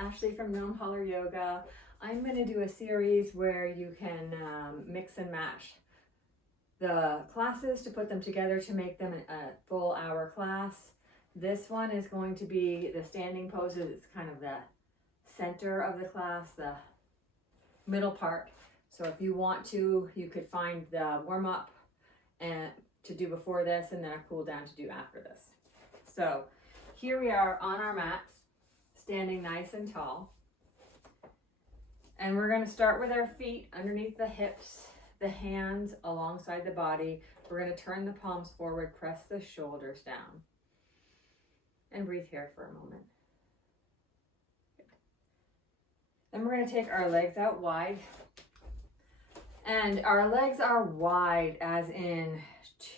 Ashley from Gnome Holler Yoga. I'm going to do a series where you can mix and match the classes to put them together to make them a full hour class. This one is going to be the standing poses. It's kind of the center of the class, the middle part. So if you want to, you could find the warm up and to do before this and then a cool down to do after this. So here we are on our mats, standing nice and tall. And we're going to start with our feet underneath the hips, the hands alongside the body. We're going to turn the palms forward, press the shoulders down. And breathe here for a moment. Good. Then we're going to take our legs out wide. And our legs are wide as in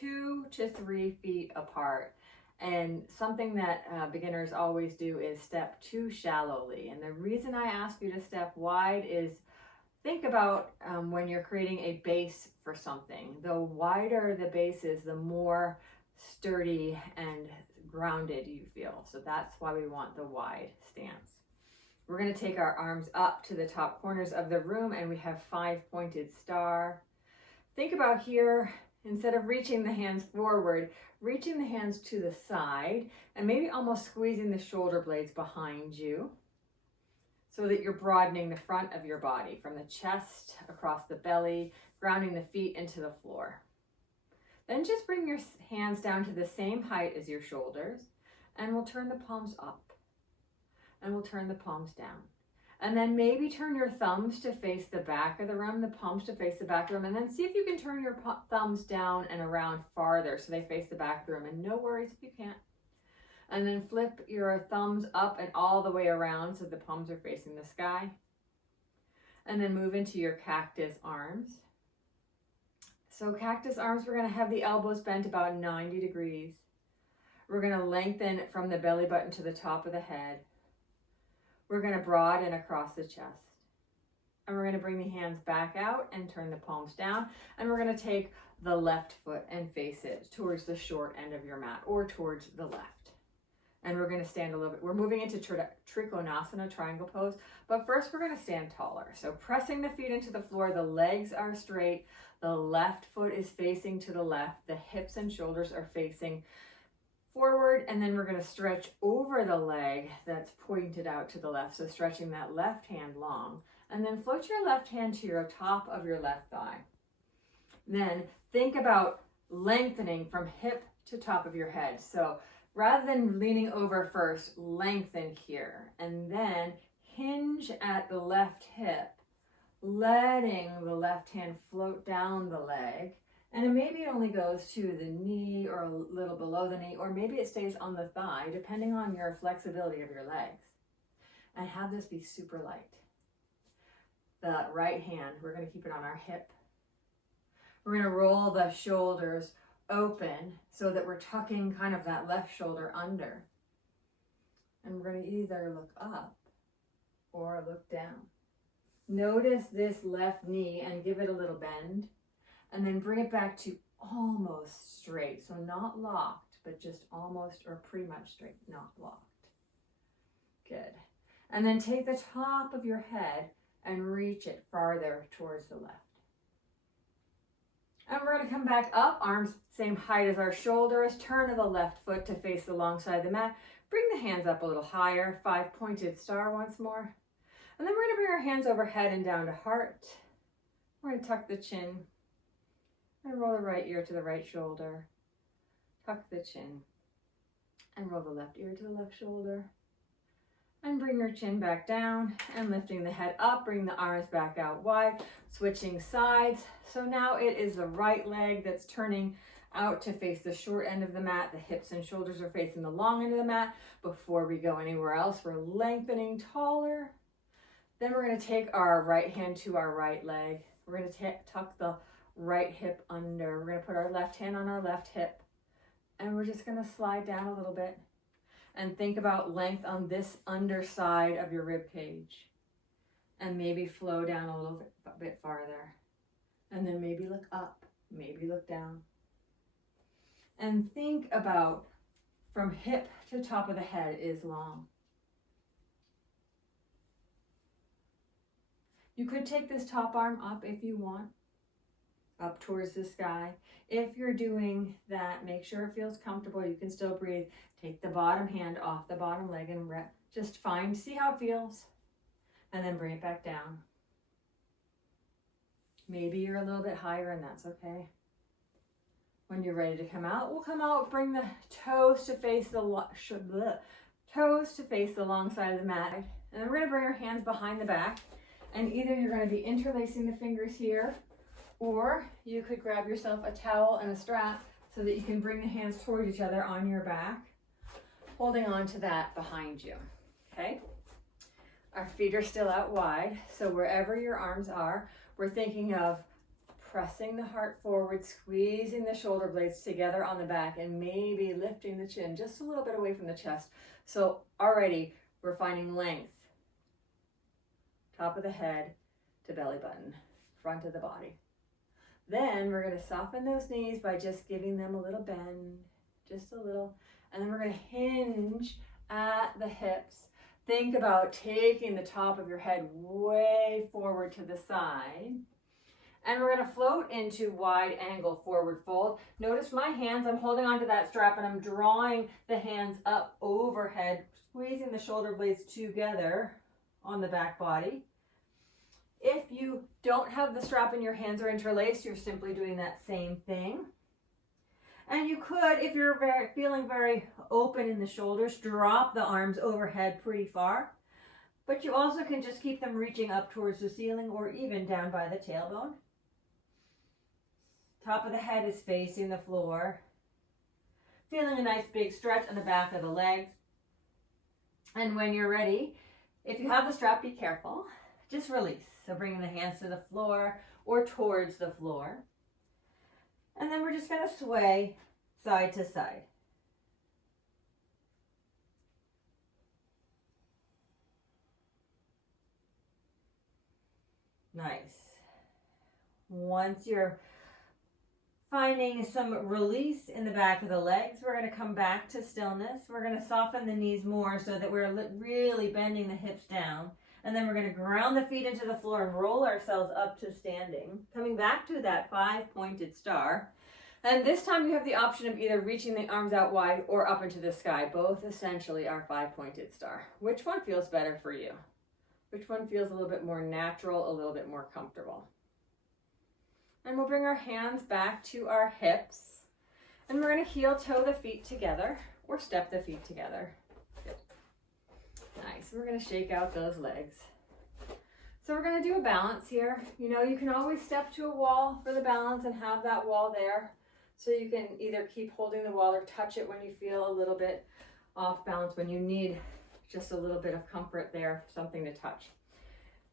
2 to 3 feet apart. And something that beginners always do is step too shallowly. And the reason I ask you to step wide is think about when you're creating a base for something. The wider the base is, the more sturdy and grounded you feel. So that's why we want the wide stance. We're going to take our arms up to the top corners of the room and we have 5-pointed star. Think about here, instead of reaching the hands forward, reaching the hands to the side and maybe almost squeezing the shoulder blades behind you so that you're broadening the front of your body from the chest across the belly, grounding the feet into the floor. Then just bring your hands down to the same height as your shoulders and we'll turn the palms up. And we'll turn the palms down. And then maybe turn your thumbs to face the back of the room, the palms to face the back of the room, and then see if you can turn your thumbs down and around farther so they face the back of the room. And no worries if you can't. And then flip your thumbs up and all the way around so the palms are facing the sky. And then move into your cactus arms. So cactus arms, we're going to have the elbows bent about 90 degrees. We're going to lengthen from the belly button to the top of the head. We're going to broaden across the chest. And we're going to bring the hands back out and turn the palms down. And we're going to take the left foot and face it towards the short end of your mat or towards the left. And we're going to stand a little bit. We're moving into Trikonasana, triangle pose. But first we're going to stand taller. So pressing the feet into the floor, the legs are straight. The left foot is facing to the left. The hips and shoulders are facing forward, and then we're going to stretch over the leg that's pointed out to the left. So stretching that left hand long, and then float your left hand to your top of your left thigh. Then think about lengthening from hip to top of your head. So rather than leaning over first, lengthen here, and then hinge at the left hip, letting the left hand float down the leg. And maybe it only goes to the knee or a little below the knee, or maybe it stays on the thigh, depending on your flexibility of your legs. And have this be super light. The right hand, we're going to keep it on our hip. We're going to roll the shoulders open so that we're tucking kind of that left shoulder under. And we're going to either look up or look down. Notice this left knee and give it a little bend. And then bring it back to almost straight. So not locked, but just almost or pretty much straight, not locked. Good. And then take the top of your head and reach it farther towards the left. And we're going to come back up, arms same height as our shoulders. Turn to the left foot to face the long side of the mat. Bring the hands up a little higher. 5-pointed star once more. And then we're going to bring our hands overhead and down to heart. We're going to tuck the chin. And roll the right ear to the right shoulder. Tuck the chin. And roll the left ear to the left shoulder. And bring your chin back down and lifting the head up. Bring the arms back out wide. Switching sides. So now it is the right leg that's turning out to face the short end of the mat. The hips and shoulders are facing the long end of the mat. Before we go anywhere else, we're lengthening taller. Then we're going to take our right hand to our right leg. We're going to tuck the right hip under. We're going to put our left hand on our left hip and we're just going to slide down a little bit and think about length on this underside of your rib cage and maybe flow down a little bit farther and then maybe look up, maybe look down, and think about from hip to top of the head is long. You could take this top arm up if you want, up towards the sky. If you're doing that, make sure it feels comfortable. You can still breathe. Take the bottom hand off the bottom leg and just see how it feels, and then bring it back down. Maybe you're a little bit higher, and that's okay. When you're ready to come out, we'll come out, bring the toes to face the long side of the mat. And then we're going to bring our hands behind the back, and either you're going to be interlacing the fingers here, or you could grab yourself a towel and a strap so that you can bring the hands towards each other on your back, holding on to that behind you, okay? Our feet are still out wide, so wherever your arms are, we're thinking of pressing the heart forward, squeezing the shoulder blades together on the back, and maybe lifting the chin just a little bit away from the chest. So already we're finding length. Top of the head to belly button, front of the body. Then we're going to soften those knees by just giving them a little bend, just a little. And then we're going to hinge at the hips. Think about taking the top of your head way forward to the side. And we're going to float into wide angle forward fold. Notice my hands, I'm holding onto that strap and I'm drawing the hands up overhead, squeezing the shoulder blades together on the back body. If you don't have the strap and your hands are interlaced, you're simply doing that same thing. And you could, if you're feeling very open in the shoulders, drop the arms overhead pretty far. But you also can just keep them reaching up towards the ceiling or even down by the tailbone. Top of the head is facing the floor. Feeling a nice big stretch on the back of the legs. And when you're ready, if you have the strap, be careful. Just release. So bringing the hands to the floor or towards the floor. And then we're just going to sway side to side. Nice. Once you're finding some release in the back of the legs, we're going to come back to stillness. We're going to soften the knees more so that we're really bending the hips down. And then we're going to ground the feet into the floor and roll ourselves up to standing, coming back to that 5-pointed star. And this time you have the option of either reaching the arms out wide or up into the sky. Both essentially are 5-pointed star. Which one feels better for you? Which one feels a little bit more natural, a little bit more comfortable? And we'll bring our hands back to our hips. And we're going to heel toe the feet together or step the feet together. Good. Nice. We're going to shake out those legs. So we're going to do a balance here. You know, you can always step to a wall for the balance and have that wall there. So you can either keep holding the wall or touch it when you feel a little bit off balance, when you need just a little bit of comfort there, something to touch.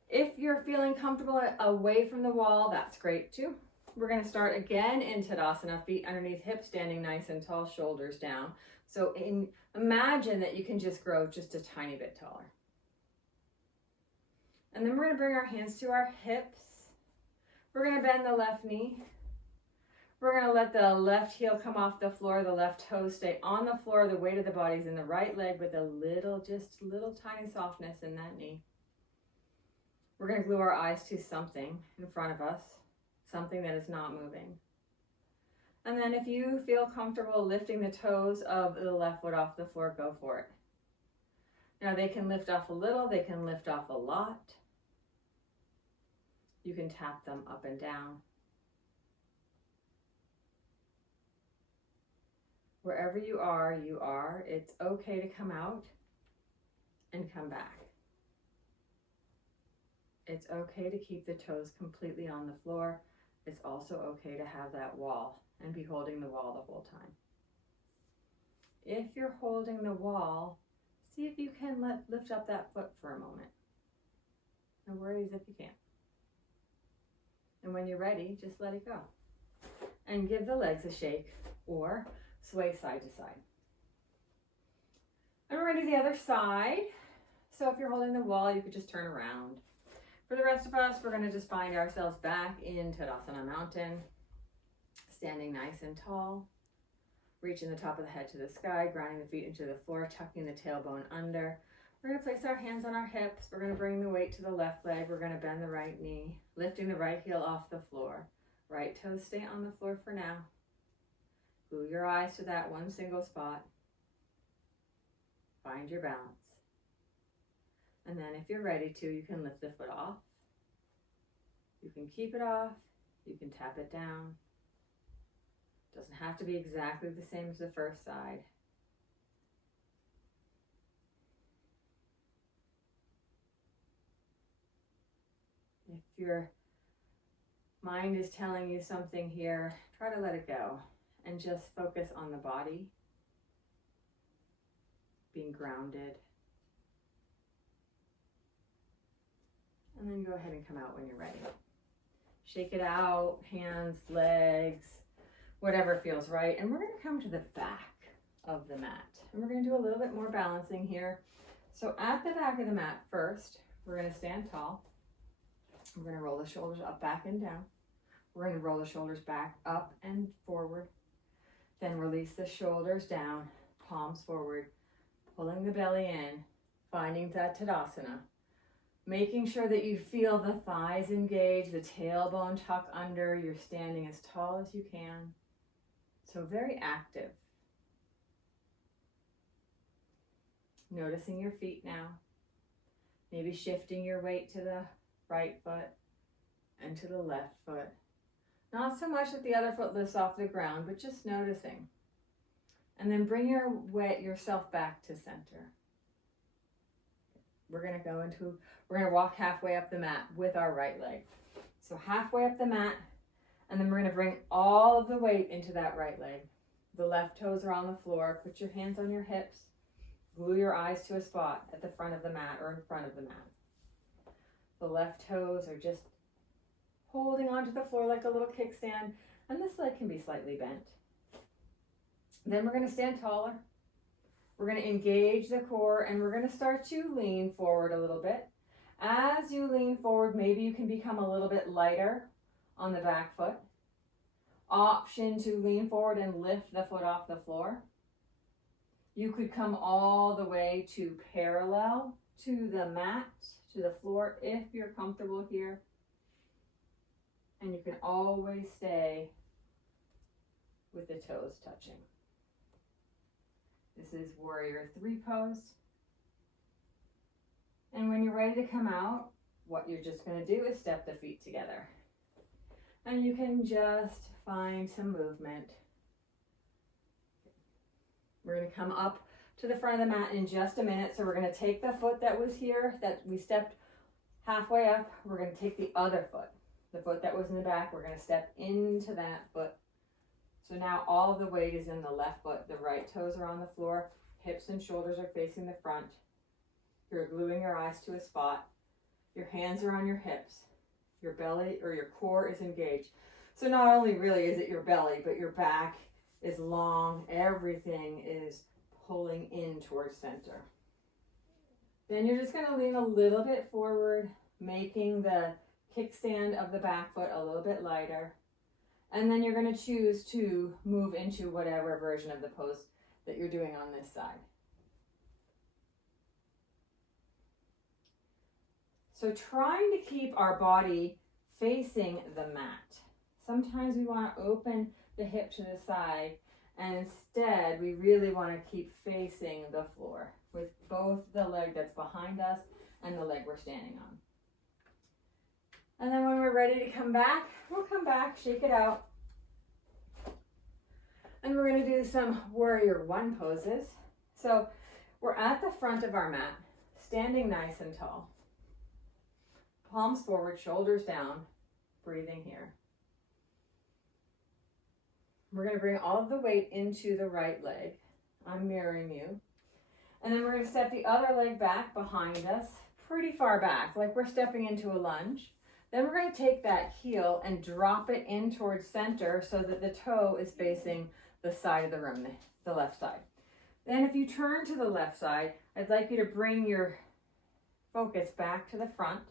If you're feeling comfortable away from the wall, that's great too. We're going to start again in Tadasana, feet underneath hips, standing nice and tall, shoulders down. So imagine that you can just grow just a tiny bit taller. And then we're going to bring our hands to our hips. We're going to bend the left knee. We're going to let the left heel come off the floor, the left toe stay on the floor, the weight of the body's in the right leg with just little tiny softness in that knee. We're going to glue our eyes to something in front of us, something that is not moving. And then if you feel comfortable lifting the toes of the left foot off the floor, go for it. Now they can lift off a little, they can lift off a lot. You can tap them up and down. Wherever you are. It's okay to come out and come back. It's okay to keep the toes completely on the floor. It's also okay to have that wall and be holding the wall the whole time. If you're holding the wall, see if you can lift up that foot for a moment. No worries if you can't. And when you're ready, just let it go. And give the legs a shake or sway side to side. And we're going to do the other side. So if you're holding the wall, you could just turn around. For the rest of us, we're going to just find ourselves back in Tadasana Mountain, standing nice and tall, reaching the top of the head to the sky, grounding the feet into the floor, tucking the tailbone under. We're going to place our hands on our hips. We're going to bring the weight to the left leg. We're going to bend the right knee, lifting the right heel off the floor. Right toes stay on the floor for now. Glue your eyes to that one single spot. Find your balance. And then if you're ready to, you can lift the foot off. You can keep it off. You can tap it down. Doesn't have to be exactly the same as the first side. If your mind is telling you something here, try to let it go and just focus on the body, being grounded. And then go ahead and come out when you're ready. Shake it out, hands, legs, whatever feels right. And we're going to come to the back of the mat. And we're going to do a little bit more balancing here. So at the back of the mat first, we're going to stand tall. We're going to roll the shoulders up, back, and down. We're going to roll the shoulders back, up, and forward. Then release the shoulders down, palms forward, pulling the belly in, finding that Tadasana. Making sure that you feel the thighs engage, the tailbone tuck under. You're standing as tall as you can. So very active. Noticing your feet now. Maybe shifting your weight to the right foot and to the left foot. Not so much that the other foot lifts off the ground, but just noticing. And then bring yourself back to center. We're going to walk halfway up the mat with our right leg. So halfway up the mat, and then we're going to bring all of the weight into that right leg. The left toes are on the floor. Put your hands on your hips. Glue your eyes to a spot at the front of the mat or in front of the mat. The left toes are just holding onto the floor like a little kickstand, and this leg can be slightly bent. Then we're going to stand taller. We're going to engage the core, and we're going to start to lean forward a little bit. As you lean forward, maybe you can become a little bit lighter on the back foot. Option to lean forward and lift the foot off the floor. You could come all the way to parallel to the mat, to the floor, if you're comfortable here. And you can always stay with the toes touching. This is Warrior 3 pose. And when you're ready to come out, what you're just going to do is step the feet together. And you can just find some movement. We're going to come up to the front of the mat in just a minute. So we're going to take the foot that was here, that we stepped halfway up. We're going to take the other foot, the foot that was in the back. We're going to step into that foot. So now all of the weight is in the left foot. The right toes are on the floor. Hips and shoulders are facing the front. You're gluing your eyes to a spot. Your hands are on your hips. Your belly or your core is engaged. So not only really is it your belly, but your back is long. Everything is pulling in towards center. Then you're just going to lean a little bit forward, making the kickstand of the back foot a little bit lighter. And then you're going to choose to move into whatever version of the pose that you're doing on this side. So trying to keep our body facing the mat. Sometimes we want to open the hip to the side, and instead we really want to keep facing the floor with both the leg that's behind us and the leg we're standing on. And then when we're ready to come back, we'll come back, shake it out. And we're going to do some Warrior 1 poses. So we're at the front of our mat, standing nice and tall. Palms forward, shoulders down, breathing here. We're going to bring all of the weight into the right leg. I'm mirroring you. And then we're going to step the other leg back behind us, pretty far back, like we're stepping into a lunge. Then we're going to take that heel and drop it in towards center so that the toe is facing the side of the room, the left side. Then if you turn to the left side, I'd like you to bring your focus back to the front,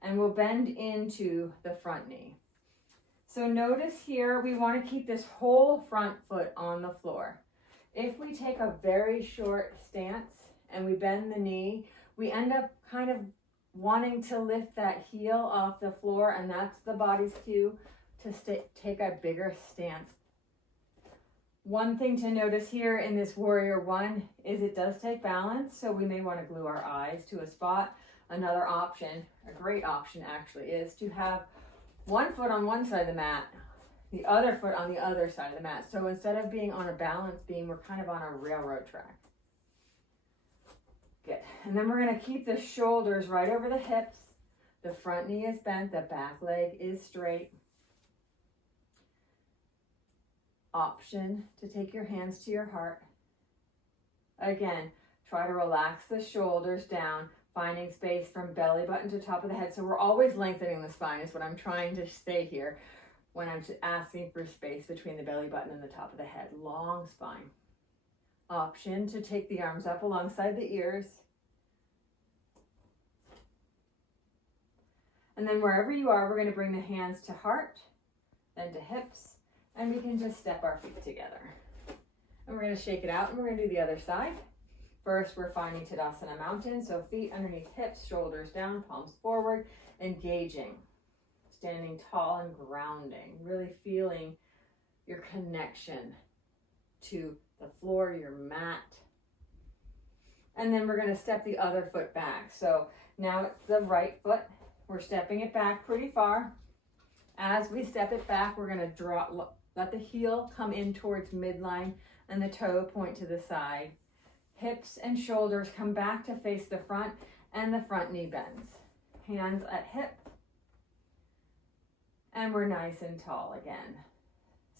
and we'll bend into the front knee. So notice here, we want to keep this whole front foot on the floor. If we take a very short stance and we bend the knee, we end up kind of wanting to lift that heel off the floor, and that's the body's cue to take a bigger stance. One thing to notice here in this warrior one is it does take balance, so we may want to glue our eyes to a spot. Another option, a great option actually, is to have one foot on one side of the mat, the other foot on the other side of the mat. So instead of being on a balance beam, we're kind of on a railroad track. Good. And then we're going to keep the shoulders right over the hips. The front knee is bent, the back leg is straight. Option to take your hands to your heart. Again, try to relax the shoulders down, finding space from belly button to top of the head. So we're always lengthening the spine is what I'm trying to say here when I'm asking for space between the belly button and the top of the head. Long spine. Option to take the arms up alongside the ears. And then wherever you are, we're going to bring the hands to heart, then to hips, and we can just step our feet together. And we're going to shake it out, and we're going to do the other side. First, we're finding Tadasana Mountain, so feet underneath hips, shoulders down, palms forward, engaging, standing tall and grounding, really feeling your connection to the floor, your mat. And then we're going to step the other foot back. So now it's the right foot. We're stepping it back pretty far. As we step it back, we're going to let the heel come in towards midline and the toe point to the side. Hips and shoulders come back to face the front, and the front knee bends. Hands at hip. And we're nice and tall again.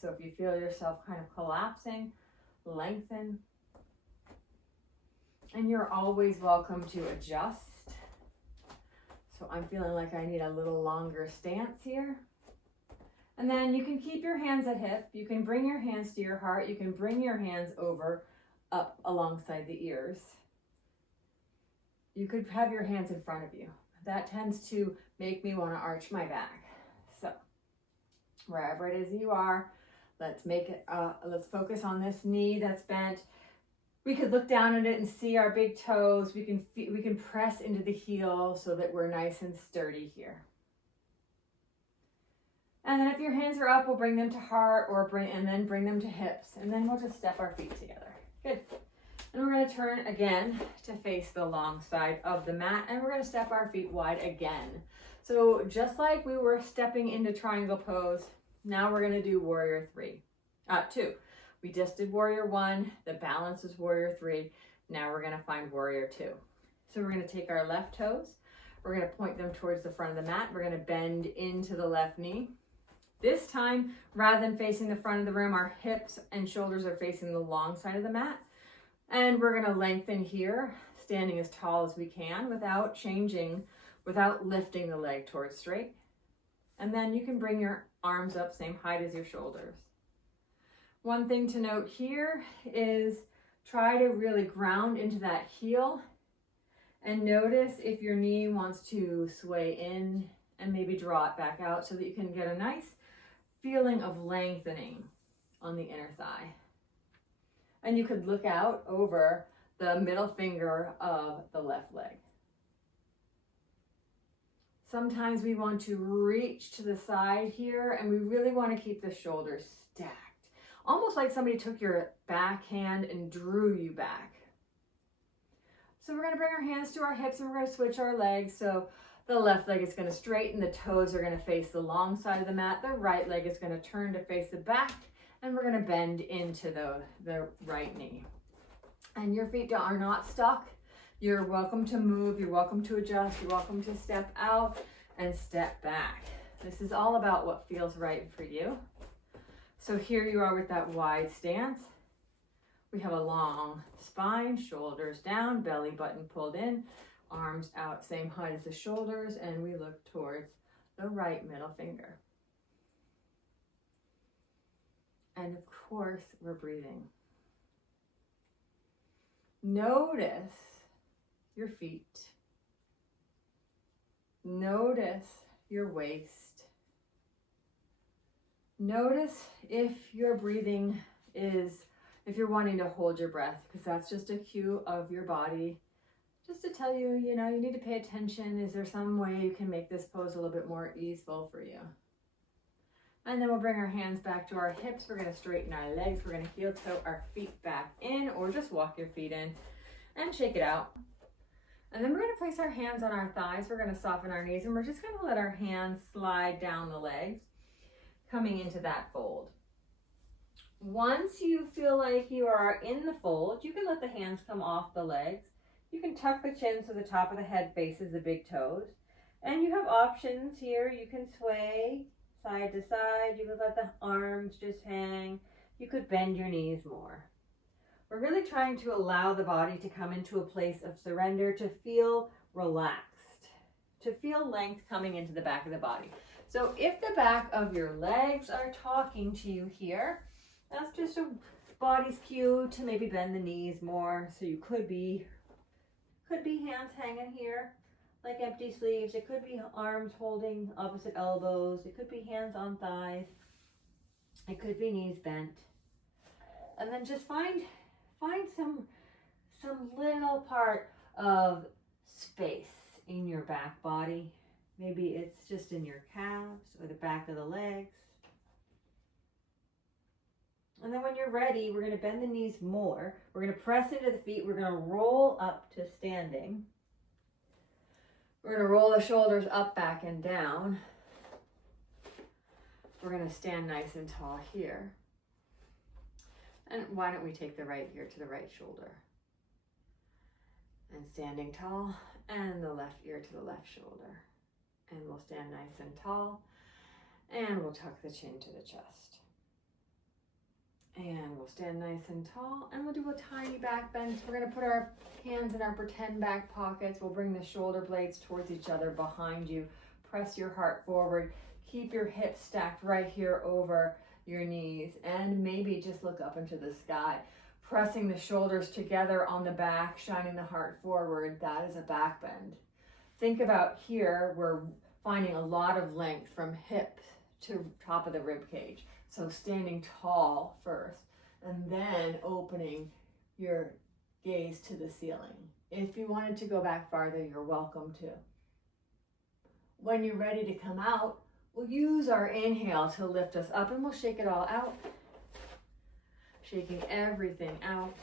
So if you feel yourself kind of collapsing, lengthen. And you're always welcome to adjust. So I'm feeling like I need a little longer stance here. And then you can keep your hands at hip. You can bring your hands to your heart. You can bring your hands up alongside the ears. You could have your hands in front of you. That tends to make me want to arch my back. So wherever it is you are, let's focus on this knee that's bent. We could look down at it and see our big toes. We can press into the heel so that we're nice and sturdy here. And then if your hands are up, we'll bring them to heart and then bring them to hips. And then we'll just step our feet together. Good. And we're going to turn again to face the long side of the mat. And we're going to step our feet wide again. So just like we were stepping into triangle pose, now we're going to do warrior two. We just did warrior one. The balance was warrior three. Now we're going to find warrior two. So we're going to take our left toes. We're going to point them towards the front of the mat. We're going to bend into the left knee. This time, rather than facing the front of the room, our hips and shoulders are facing the long side of the mat. And we're going to lengthen here, standing as tall as we can without lifting the leg towards straight. And then you can bring your arms up, same height as your shoulders. One thing to note here is try to really ground into that heel and notice if your knee wants to sway in and maybe draw it back out so that you can get a nice feeling of lengthening on the inner thigh. And you could look out over the middle finger of the left leg. Sometimes we want to reach to the side here, and we really want to keep the shoulders stacked. Almost like somebody took your back hand and drew you back. So we're going to bring our hands to our hips and we're going to switch our legs. So the left leg is going to straighten, the toes are going to face the long side of the mat. The right leg is going to turn to face the back, and we're going to bend into the right knee. And your feet are not stuck. You're welcome to move, you're welcome to adjust, you're welcome to step out and step back. This is all about what feels right for you. So here you are with that wide stance. We have a long spine, shoulders down, belly button pulled in, arms out, same height as the shoulders, and we look towards the right middle finger. And of course, we're breathing. Notice your feet. Notice your waist. Notice if your breathing if you're wanting to hold your breath, because that's just a cue of your body just to tell you, you know, you need to pay attention. Is there some way you can make this pose a little bit more easeful for you? And then we'll bring our hands back to our hips. We're gonna straighten our legs. We're gonna heel toe our feet back in, or just walk your feet in and shake it out. And then we're gonna place our hands on our thighs. We're gonna soften our knees, and we're just gonna let our hands slide down the legs, coming into that fold. Once you feel like you are in the fold, you can let the hands come off the legs. You can tuck the chin so the top of the head faces the big toes. And you have options here. You can sway side to side. You could let the arms just hang. You could bend your knees more. We're really trying to allow the body to come into a place of surrender, to feel relaxed, to feel length coming into the back of the body. So if the back of your legs are talking to you here, that's just a body's cue to maybe bend the knees more. So you could be hands hanging here like empty sleeves. It could be arms holding opposite elbows. It could be hands on thighs. It could be knees bent. And then just find some little part of space in your back body. Maybe it's just in your calves or the back of the legs. And then when you're ready, we're going to bend the knees more. We're going to press into the feet. We're going to roll up to standing. We're going to roll the shoulders up, back, and down. We're going to stand nice and tall here. And why don't we take the right ear to the right shoulder? And standing tall, and the left ear to the left shoulder. And we'll stand nice and tall, and we'll tuck the chin to the chest. And we'll stand nice and tall, and we'll do a tiny back bend. So we're going to put our hands in our pretend back pockets. We'll bring the shoulder blades towards each other behind you. Press your heart forward. Keep your hips stacked right here over your knees, and maybe just look up into the sky. Pressing the shoulders together on the back, shining the heart forward. That is a back bend. Think about here, we're finding a lot of length from hip to top of the rib cage. So standing tall first, and then opening your gaze to the ceiling. If you wanted to go back farther, you're welcome to. When you're ready to come out, we'll use our inhale to lift us up, and we'll shake it all out. Shaking everything out.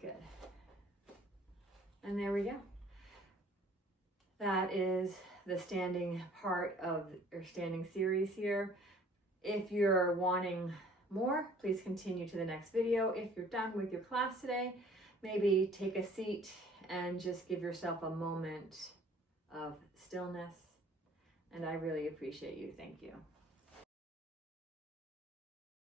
Good. And there we go. That is the standing part of our standing series here. If you're wanting more, please continue to the next video. If you're done with your class today, maybe take a seat and just give yourself a moment of stillness. And I really appreciate you. Thank you.